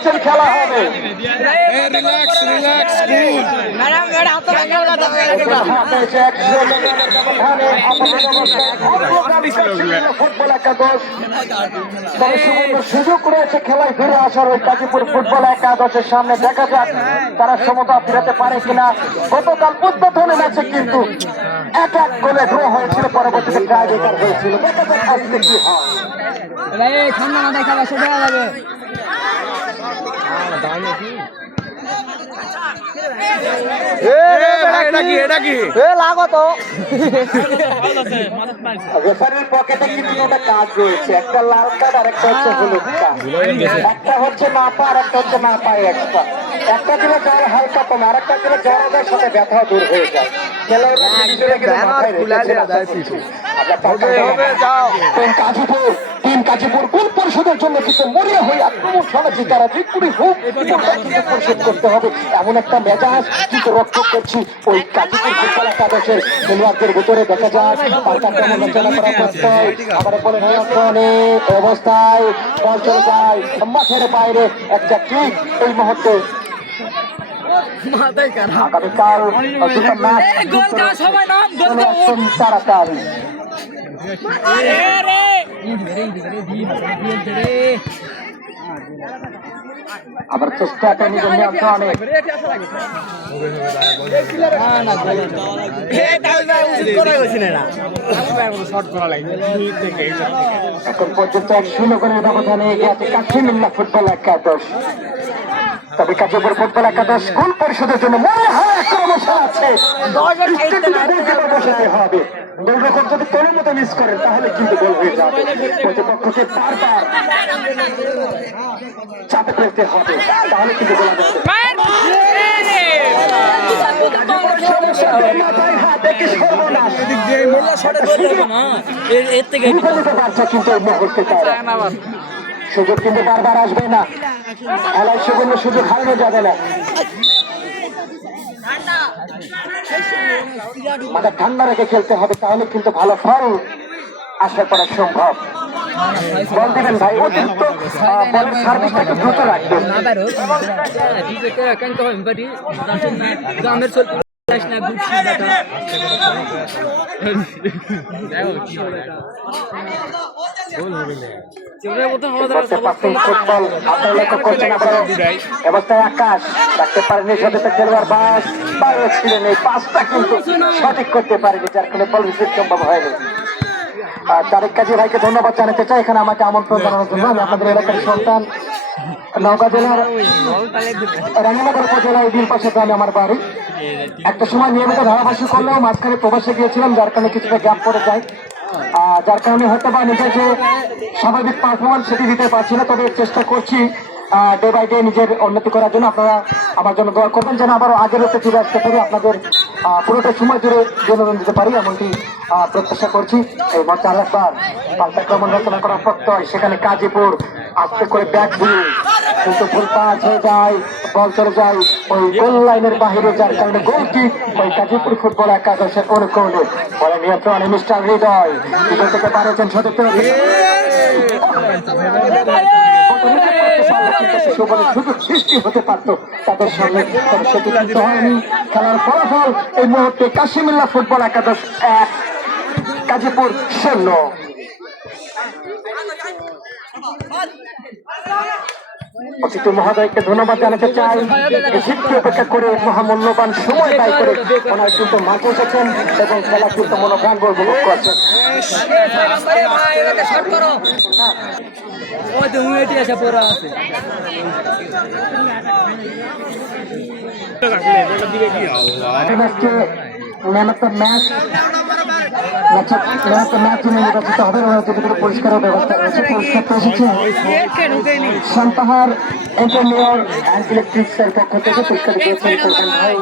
বলেছেন খেলা হবে। ফুটবল একাদশ তবে সুবর্ণ সুযোগ রয়েছে খেলায় ফিরে আসার ওই গাজীপুর ফুটবল একাদশের সামনে। দেখা যাক তারা সমতা ফিরাতে পারে কিনা। গতকাল উদ্বোধনী ম্যাচে কিন্তু 1-1 গোলে ড্র হয়েছিল, পরবর্তীতে টাই ব্রেকার হয়েছিল। দেখা যাক আজকে কি হয়। ঠান্ডা মাথায় খাবার সেটা যাবে। রেফারির পকেটে কিন্তু একটা কাজ রয়েছে, একটা লাল কার্ড আর একটা হচ্ছে হলুদ কার্ড। একটা হচ্ছে মাপা আর একটা হচ্ছে না পায় এক্সট্রা। একটা দিলে জ্বর হালকা কমে, আর একটা দিলে জ্বরের সাথে ব্যথা দূর হয়ে যায়। গাজীপুর গোল পরিষদের জন্য কিন্তু মরিয়া হয়ে আক্রমণ চালাচ্ছি, তারা বিপুরি হোক পরিশোধ করতে হবে এমন একটা মেজাজ কিন্তু রক্ষা করছি ওই গাজীপুর ফুটবল একাদশের খেলোয়াড়দের ভিতরে। দেখা যায় কেমন করা প্রত্যয় আবার বলে নিয়ন্ত্রণে অবস্থায় বল চলে যায় মাঠের বাইরে। একটা ঠিক এই মুহূর্তে আগামীকাল তাড়াতাড়ি আবার চেষ্টাটা নিজের নিয়ন্ত্রণে এখন পর্যন্ত 1-0 গোলের ব্যবধানে এগিয়ে আছে কাশিমিল্লা ফুটবল একাদশ। তবে গাজীপুর ফুটবল একাদশ গোল পরিষদের জন্য মনে হয় একটা অবসর আছে, বসাতে হবে। গোলরক্ষক যদি কোনো মতো মিস করেন তাহলে কিন্তু গোল হয়ে যাবে। প্রতিপক্ষকে বারবার চাপে ফেলতে হবে, তাহলে কিন্তু গোল হবে। সুযোগ কিন্তু বারবার আসবে না, খেলায় সুবর্ণ সুযোগ হারানো যাবে না। মাথা ঠান্ডা রেখে খেলতে হবে, তাহলে কিন্তু ভালো ফল আশা করা সম্ভব। বল দেবেন ভাই, অতিরিক্ত বলের সার্ভিসটা একটু দ্রুত রাখবেন। আকাশ রাখতে পারেনি, সতীর্থ খেলোয়াড় বাস ছিলেন, এই পাসটা কিন্তু সঠিক করতে পারেনি, যার ফলে বল রিসিভ সম্ভব হয়নি। তারেক কাজী ভাইকে ধন্যবাদ জানাতে চাই এখানে আমাকে আমন্ত্রণ জানানোর জন্য। আমি আপনাদের এলাকার সন্তান, নওগাঁ জেলার রানীনগর উপজেলায় বিল পাশে গ্রামে আমার বাড়ি। একটা সময় নিয়মিত ধারাভাষ্য করলেও মাঝখানে প্রবাসে গিয়েছিলাম, যার কারণে কিছুটা গ্যাপ পড়ে যায়, যার কারণে হয়তো বা নিজের যে স্বাভাবিক পারফরমেন্স সেটি দিতে পারছি না। তবে চেষ্টা করছি ডে বাই ডে নিজের উন্নতি করার জন্য। আপনারা আমার জন্য দোয়া করবেন যেন আবারও আগের হতে ফিরে আসতে পারি, আপনাদের পুরোটা সময় জুড়ে বিনোদন দিতে পারি, এমনটি প্রত্যাশা করছি। এই মঞ্চে আরেকবার পাল্টাক্রমণ রচনা করা প্রত্যয়, সেখানে গাজীপুর আস্তে করে ব্যাট দিয়ে কিন্তু ফুল পাস হয়ে যায়, বল চলে যায় ওই গোল লাইনের বাহিরে, যার কারণে গোলটি ওই গাজীপুর ফুটবল একাদশের অনুকূলে। বলে নিয়ন্ত্রণে মিস্টার হৃদয় থেকে পারেছেন সতীর্থ সুযোগ সৃষ্টি হতে পারত তাদের সামনে, তবে সেটি কিন্তু হয়নি। খেলার ফলাফল এই মুহূর্তে কাশিমিল্লা ফুটবল একাদশ 1, গাজীপুর 0। অতিথি মহোদয়কে ধন্যবাদ জানাতে চাই, শিক্ষা অপেক্ষা করে মহামূল্যবান সময় ব্যয় করে ওনারা কিন্তু মাঠে এসেছেন এবং খেলা কিন্তু মনোপ্রাণ উপভোগ করছেন। পরিষ্কারের ব্যবস্থা রয়েছে, পরিষ্কার এসেছে সান্তাহার ইঞ্জিনিয়ার অ্যান্ড ইলেকট্রিক্স এর পক্ষ থেকে পরিষ্কার দিয়েছেন ভাই।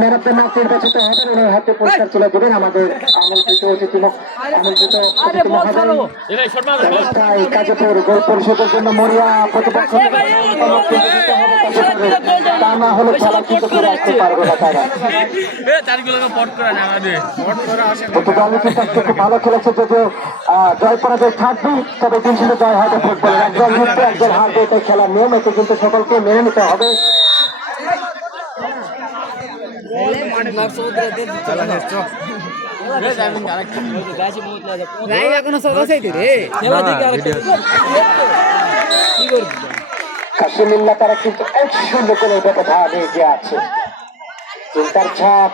ম্যান অফ দ্য ম্যাচ নির্বাচিত হবেন, ওনার হাতে পুরস্কার তুলে দেবেন আমাদের আমন্ত্রিত অতিথি মহোদয়। তাই কাজীপুর গোল পরিষদের জন্য মরিয়া প্রতিপক্ষ তা না হলে খেলা কিন্তু করে আসতে পারবে না তারা। খুব ভালো খেলেছে, যদিও জয় পরাজয় থাকবেই, তবে দিন শেষে জয় হবে ফুটবল। একজন জিতবে একজন হারবে, এটাই খেলার নিয়ম, এতে কিন্তু সকলকে মেনে নিতে হবে। কাশিমিল্লা তারা কিন্তু 1-0 করে ব্যবধান এগিয়ে আছে। চিন্তার ছাপ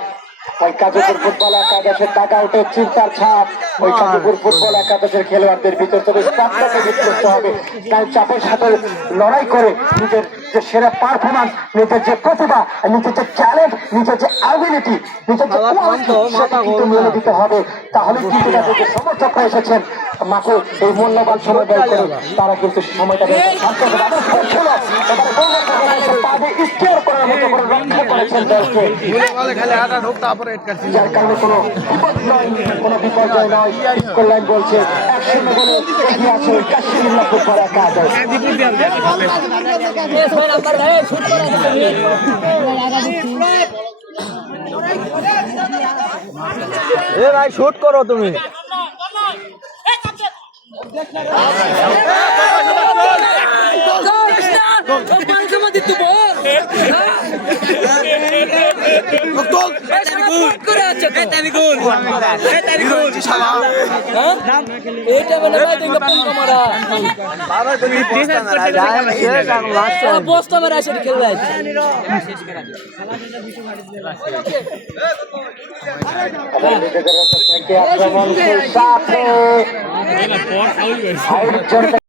ওই কাজীপুর ফুটবল একাদশের টাকা উঠে, চিন্তার ছাপ ওই কাজীপুর ফুটবল একাদশের খেলোয়াড়দের ভিতর। তবে চাপটাকে জিত করতে হবে, কারণ চাপের সাথে লড়াই করে নিজের যে সেরা পারফরমেন্স, নিজের যে প্রতিভা, নিজের যে ট্যালেন্ট, নিজের যে অ্যাবিলিটি, নিজের যে কোয়ালিটি, সেটা কিন্তু মেনে দিতে হবে। তাহলে কিন্তু তাদের যে সমর্থকরা এসেছেন মাঠে এই মূল্যবান সময় ব্যয় করে, তারা কিন্তু সময়টা যার কারণে কোনো বিপদ নয়, কোনো বিপর্যয় নয়। স্কোর লাইন বলছে 1-0 গোলে এগিয়ে আছে কাশিমিল্লা ফুটবল একাদশ। ভাই শুট করো তুমি। বস্তা মেরে আসে খেলবে। আক্রমণ